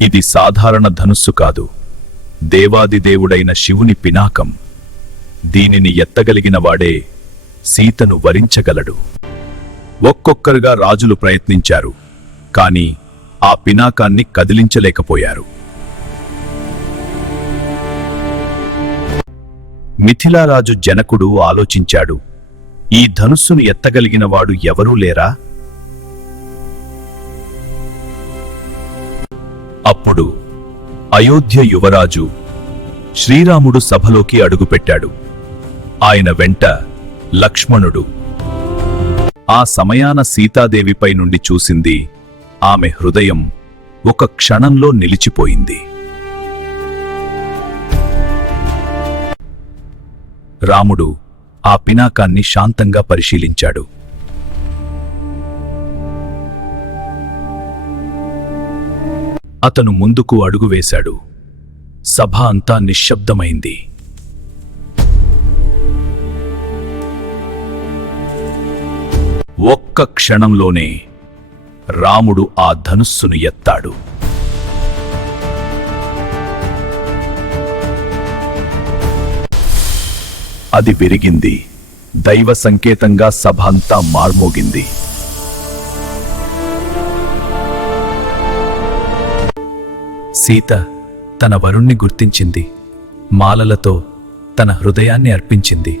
ఇది సాధారణ ధనుస్సు కాదు, దేవాదిదేవుడైన శివుని పినాకం. దీనిని ఎత్తగలిగినవాడే సీతను వరించగలడు. ఒక్కొక్కరుగా రాజులు ప్రయత్నించారు, కాని ఆ పినాకాన్ని కదిలించలేకపోయారు. మిథిలారాజు జనకుడు ఆలోచించాడు, ఈ ధనుస్సును ఎత్తగలిగినవాడు ఎవరూ లేరా? అప్పుడు అయోధ్య యువరాజు శ్రీరాముడు సభలోకి అడుగుపెట్టాడు. ఆయన వెంట లక్ష్మణుడు. ఆ సమయాన సీతాదేవిపై నుండి చూసింది ఆమె హృదయం ఒక క్షణంలో నిలిచిపోయింది. రాముడు ఆ పినాకాన్ని శాంతంగా పరిశీలించాడు. అతను ముందుకు అడుగు వేశాడు. సభ అంతా నిశ్శబ్దమైంది. ఒక్క క్షణంలోనే రాముడు ఆ ధనుస్సును ఎత్తాడు. అది విరిగింది. దైవ సంకేతంగా సభ అంతా మార్మోగింది. సీత తన వరుణ్ణి గుర్తించింది. మాలలతో తన హృదయాన్ని అర్పించింది.